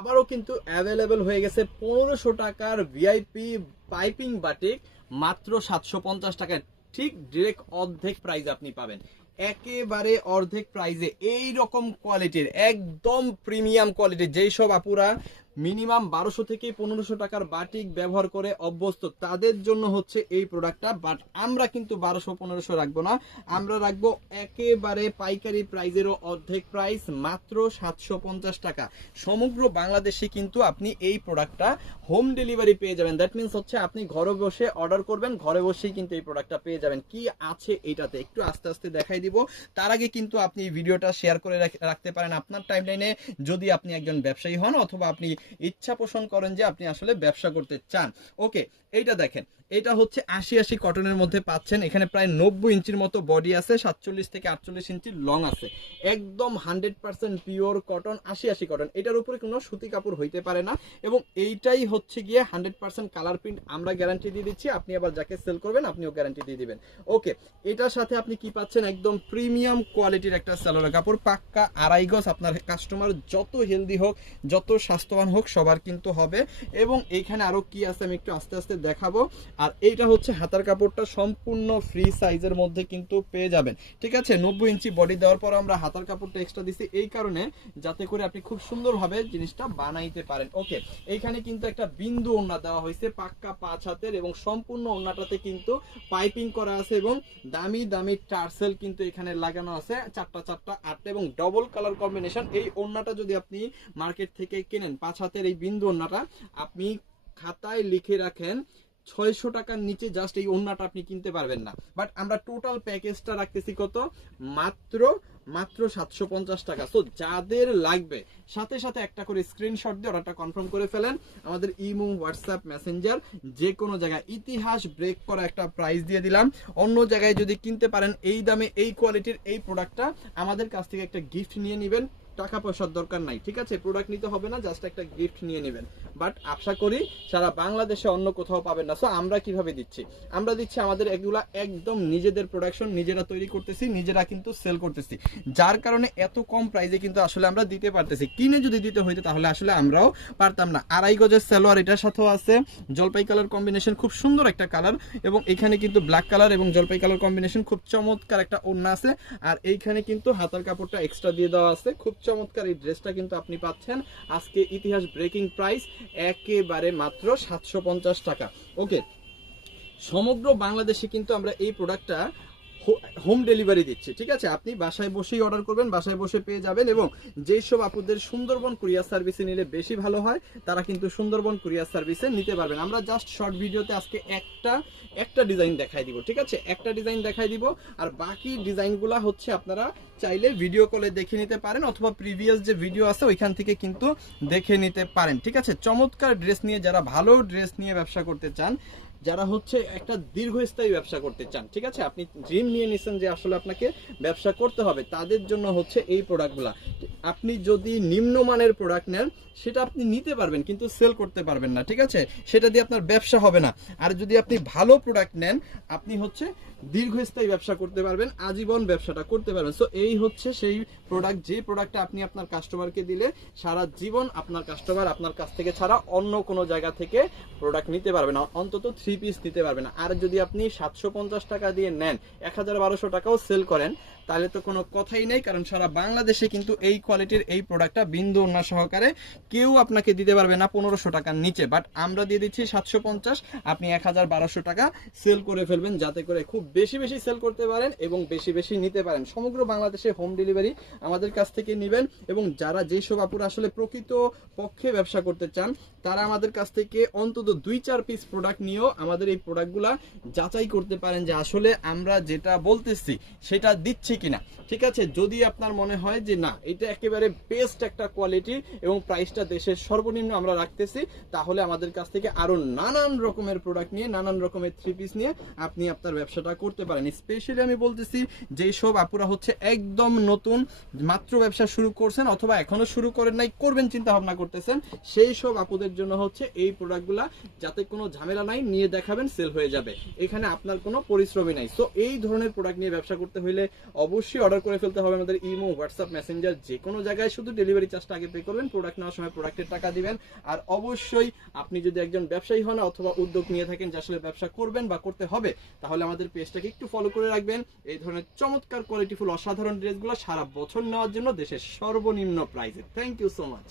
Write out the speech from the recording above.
আবারও কিন্তু অ্যাভেলেবেল হয়ে গেছে 1500 টাকার ভিআইপি পাইপিং বাটিক মাত্র 750 টাকায়। ঠিক ডিরেক্ট অর্ধেক প্রাইস আপনি পাবেন, একেবারে অর্ধেক প্রাইসে এই রকম কোয়ালিটির একদম প্রিমিয়াম কোয়ালিটির। যেই সব আপুরা মিনিমাম 1200 থেকে 1500 টাকার বাটিক ব্যবহার করে অভ্যস্ত, তাদের জন্য হচ্ছে এই প্রোডাক্টটা। বাট আমরা কিন্তু 1200-1500 রাখবো না, আমরা রাখবো একেবারে পাইকারি প্রাইজেরও অর্ধেক প্রাইস, মাত্র 750 টাকা। সমগ্র বাংলাদেশে কিন্তু আপনি এই প্রোডাক্টটা হোম ডেলিভারি পেয়ে যাবেন। দ্যাট মিনস হচ্ছে আপনি ঘরে বসে অর্ডার করবেন, ঘরে বসেই কিন্তু এই প্রোডাক্টটা পেয়ে যাবেন। কি আছে এইটাতে একটু আস্তে আস্তে দেখাই দিব। তার আগে কিন্তু আপনি এই ভিডিওটা শেয়ার করে রাখতে পারেন আপনার টাইমলাইনে, যদি আপনি একজন ব্যবসায়ী হন অথবা আপনি ইচ্ছা পোষণ করেন যে আপনি আসলে ব্যবসা করতে চান। ওকে, এইটা দেখেন, এটা হচ্ছে 80 কটনের মধ্যে পাচ্ছেন। এখানে প্রায় 90 ইঞ্চির মতো বডি আছে, 47 থেকে 48 ইঞ্চি লং আছে। একদম 100% পিওর কটন, 80 কটন। এটার উপরে কোনো সুতি কাপড় হইতে পারে না, এবং এইটাই হচ্ছে গিয়ে 100% কালার প্রিন্ট। আমরা গ্যারান্টি দিয়ে দিচ্ছি, আপনি আবার যাকে সেল করবেন আপনিও গ্যারান্টি দিয়ে দিবেন। ওকে, এটার সাথে আপনি কি পাচ্ছেন, একদম প্রিমিয়াম কোয়ালিটির একটা সালোয়ার কাপড়, পাক্কা 2.5 গজ। আপনার কাস্টমার যত হেলদি হোক, যত স্বাস্থ্যবান হোক, সবার কিন্তু হবে। এবং এইখানে আরো কি আছে আমি একটু আস্তে আস্তে দেখাবো। আর এইটা হচ্ছে হাতার কাপড়টা সম্পূর্ণ ফ্রি সাইজের মধ্যে কিন্তু পেয়ে যাবেন। ঠিক আছে, 90 ইঞ্চি বডি দেওয়ার পর আমরা হাতার কাপড়টা এক্সট্রা দিছি এই কারণে, যাতে করে আপনি খুব সুন্দরভাবে জিনিসটা বানাইতে পারেন। ওকে, এইখানে কিন্তু একটা বিন্দু ওড়না দেওয়া হয়েছে, পাক্কা 5 হাতের, এবং সম্পূর্ণ ওড়নাটাতে কিন্তু পাইপিং করা আছে, এবং দামি দামি টার্সেল কিন্তু এখানে লাগানো আছে, 4টা 8টা, এবং ডবল কালার কম্বিনেশন। এই ওড়নাটা যদি আপনি মার্কেট থেকে কেনেন, 5 হাতের এই বিন্দু ওড়নাটা, আপনি খাতায় লিখে রাখেন 600 টাকার নিচে জাস্ট এই ওড়নাটা আপনি কিনতে পারবেন না। বাট আমরা টোটাল প্যাকেজটা রাখতেছি কত, মাত্র 750 টাকা। তো যাদের লাগবে সাথে সাথে একটা করে স্ক্রিনশট দিয়ে অর্ডারটা কনফার্ম করে ফেলেন। আমাদের ইমো, হোয়াটসঅ্যাপ, মেসেঞ্জার যে কোনো জায়গায় ইতিহাস ব্রেক করা একটা প্রাইস দিয়ে দিলাম। অন্য জায়গায় যদি কিনতে পারেন এই দামে এই কোয়ালিটির এই প্রোডাক্টটা, আমাদের কাছ থেকে একটা গিফট নিয়ে নেবেন। টাকা পয়সার দরকার নাই, ঠিক আছে, প্রোডাক্ট নিতে হবে না, জাস্ট একটা গিফট নিয়ে নেবেন। বাট আশা করি সারা বাংলাদেশে অন্য কোথাও পাবেন না। সো আমরা কিভাবে দিচ্ছি, আমরা দিচ্ছি আমাদের এগুলা একদম নিজেদের প্রোডাকশন, নিজেরা তৈরি করতেছি, নিজেরা কিন্তু সেল করতেছি, যার কারণে এত কম প্রাইসে কিন্তু আসলে আমরা দিতে পারতেছি। কিনে যদি দিতে হইতো তাহলে আসলে আমরাও পারতাম না। 2.5 গজের সালোয়ার, এটার সাথেও আছে জলপাই কালার কম্বিনেশন, খুব সুন্দর একটা কালার, এবং এখানে কিন্তু ব্ল্যাক কালার এবং জলপাই কালার কম্বিনেশন, খুব চমৎকার একটা ওড়না আছে। আর এইখানে কিন্তু হাতার কাপড়টা এক্সট্রা দিয়ে দেওয়া আছে, খুব চমৎকার। এই ড্রেসটা কিন্তু আপনি পাচ্ছেন আজকে ইতিহাস ব্রেকিং প্রাইস, একেবারে মাত্র 750 টাকা। ওকে, সমগ্র বাংলাদেশে কিন্তু আমরা এই প্রোডাক্টটা হোম ডেলিভারি দিচ্ছি। ঠিক আছে, আপনি বাসায় বসেই অর্ডার করবেন, বাসায় বসে পেয়ে যাবেন। এবং যেই সব আপুদের সুন্দরবন কুরিয়ার সার্ভিসে নিলে বেশি ভালো হয়, তারা কিন্তু সুন্দরবন কুরিয়ার সার্ভিসে নিতে পারবেন। আমরা জাস্ট শর্ট ভিডিওতে আজকে একটা ডিজাইন দেখাই দিব, ঠিক আছে, একটা ডিজাইন দেখাই দিব। আর বাকি ডিজাইনগুলো হচ্ছে আপনারা চাইলে ভিডিও কলে দেখে নিতে পারেন, অথবা প্রিভিয়াস যে ভিডিও আছে ওইখান থেকে কিন্তু দেখে নিতে পারেন। ঠিক আছে, চমৎকার ড্রেস নিয়ে, যারা ভালো ড্রেস নিয়ে ব্যবসা করতে চান, যারা হচ্ছে একটা দীর্ঘস্থায়ী ব্যবসা করতে চান, ঠিক আছে, আপনি ড্রিম নিয়ে নিছেন যে আসলে আপনাকে ব্যবসা করতে হবে, তাদের জন্য হচ্ছে এই প্রোডাক্টগুলা। আপনি যদি নিম্নমানের প্রোডাক্ট নেন সেটা আপনি নিতে পারবেন কিন্তু সেল করতে পারবেন না, ঠিক আছে, সেটা দিয়ে আপনার ব্যবসা হবে না। আর যদি আপনি ভালো প্রোডাক্ট নেন, আপনি হচ্ছে দীর্ঘস্থায়ী ব্যবসা করতে পারবেন, আজীবন ব্যবসাটা করতে পারবেন। সো এই হচ্ছে সেই প্রোডাক্ট, যে প্রোডাক্টটা আপনি আপনার কাস্টমারকে দিলে সারা জীবন আপনার কাস্টমার আপনার কাছ থেকে ছাড়া অন্য কোনো জায়গা থেকে প্রোডাক্ট নিতে পারবে না, অন্তত 3 পিস নিতে পারবে না। আর যদি আপনি 750 টাকা দিয়ে নেন, 1000-1200 টাকাও সেল করেন, তাহলে তো কোনো কথাই নেই, কারণ সারা বাংলাদেশে কিন্তু এই কোয়ালিটির এই প্রোডাক্টটা বিন্দু ওড়না সহকারে কেউ আপনাকে দিতে পারবে না 1500 টাকার নিচে। বাট আমরা দিয়ে দিচ্ছি 750, আপনি 1000-1200 টাকা সেল করে ফেলবেন, যাতে করে খুব বেশি বেশি সেল করতে পারেন এবং বেশি বেশি নিতে পারেন। সমগ্র বাংলাদেশে হোম ডেলিভারি আমাদের কাছ থেকে নেবেন। এবং যারা যেসব আপুরা আসলে প্রকৃত পক্ষে ব্যবসা করতে চান, তারা আমাদের কাছ থেকে অন্তত 2-4 পিস প্রোডাক্ট নিয়েও আমাদের এই প্রোডাক্টগুলা যাচাই করতে পারেন যে আসলে আমরা যেটা বলতেছি সেটা দিচ্ছি কিনা। ঠিক আছে, যদি আপনার মনে হয় যে না, এটা একেবারে বেস্ট একটা কোয়ালিটি এবং প্রাইসটা দেশের সর্বনিম্ন আমরা রাখতেছি, তাহলে আমাদের কাছ থেকে আরো নানান রকমের প্রোডাক্ট নিয়ে, নানান রকমের 3 পিস নিয়ে আপনি আপনার ব্যবসাটা করতে পারেন। স্পেশালি আমি বলতেছি যেই সব আপুরা হচ্ছে একদম নতুন, মাত্র ব্যবসা শুরু করছেন অথবা এখনো শুরু করেন নাই, করবেন চিন্তা ভাবনা করতেছেন, সেই সব আপুদের জন্য হচ্ছে এই প্রোডাক্টগুলা, যাতে কোনো ঝামেলা নাই, নিয়ে দেখাবেন, সেল হয়ে যাবে, এখানে আপনার কোনো পরিশ্রমই নাই। সো এই ধরনের প্রোডাক্ট নিয়ে ব্যবসা করতে হইলে অবশ্যই অর্ডার করে ফেলতে হবে আমাদের ইমো, হোয়াটসঅ্যাপ, মেসেঞ্জার যে কোনো জায়গায়, শুধু ডেলিভারি চার্জটা আগে পে করবেন, প্রোডাক্ট নেওয়ার সময় প্রোডাক্টের টাকা দিবেন। আর অবশ্যই আপনি যদি একজন ব্যবসায়ী হন অথবা উদ্যোগ নিয়ে থাকেন যে আসলে ব্যবসা করবেন বা করতে হবে, তাহলে আমাদের পেজটাকে একটু ফলো করে রাখবেন। এই ধরনের চমৎকার কোয়ালিটিফুল অসাধারণ ড্রেসগুলো সারা বছর নেওয়ার জন্য দেশের সর্বনিম্ন প্রাইসে। Thank you so much.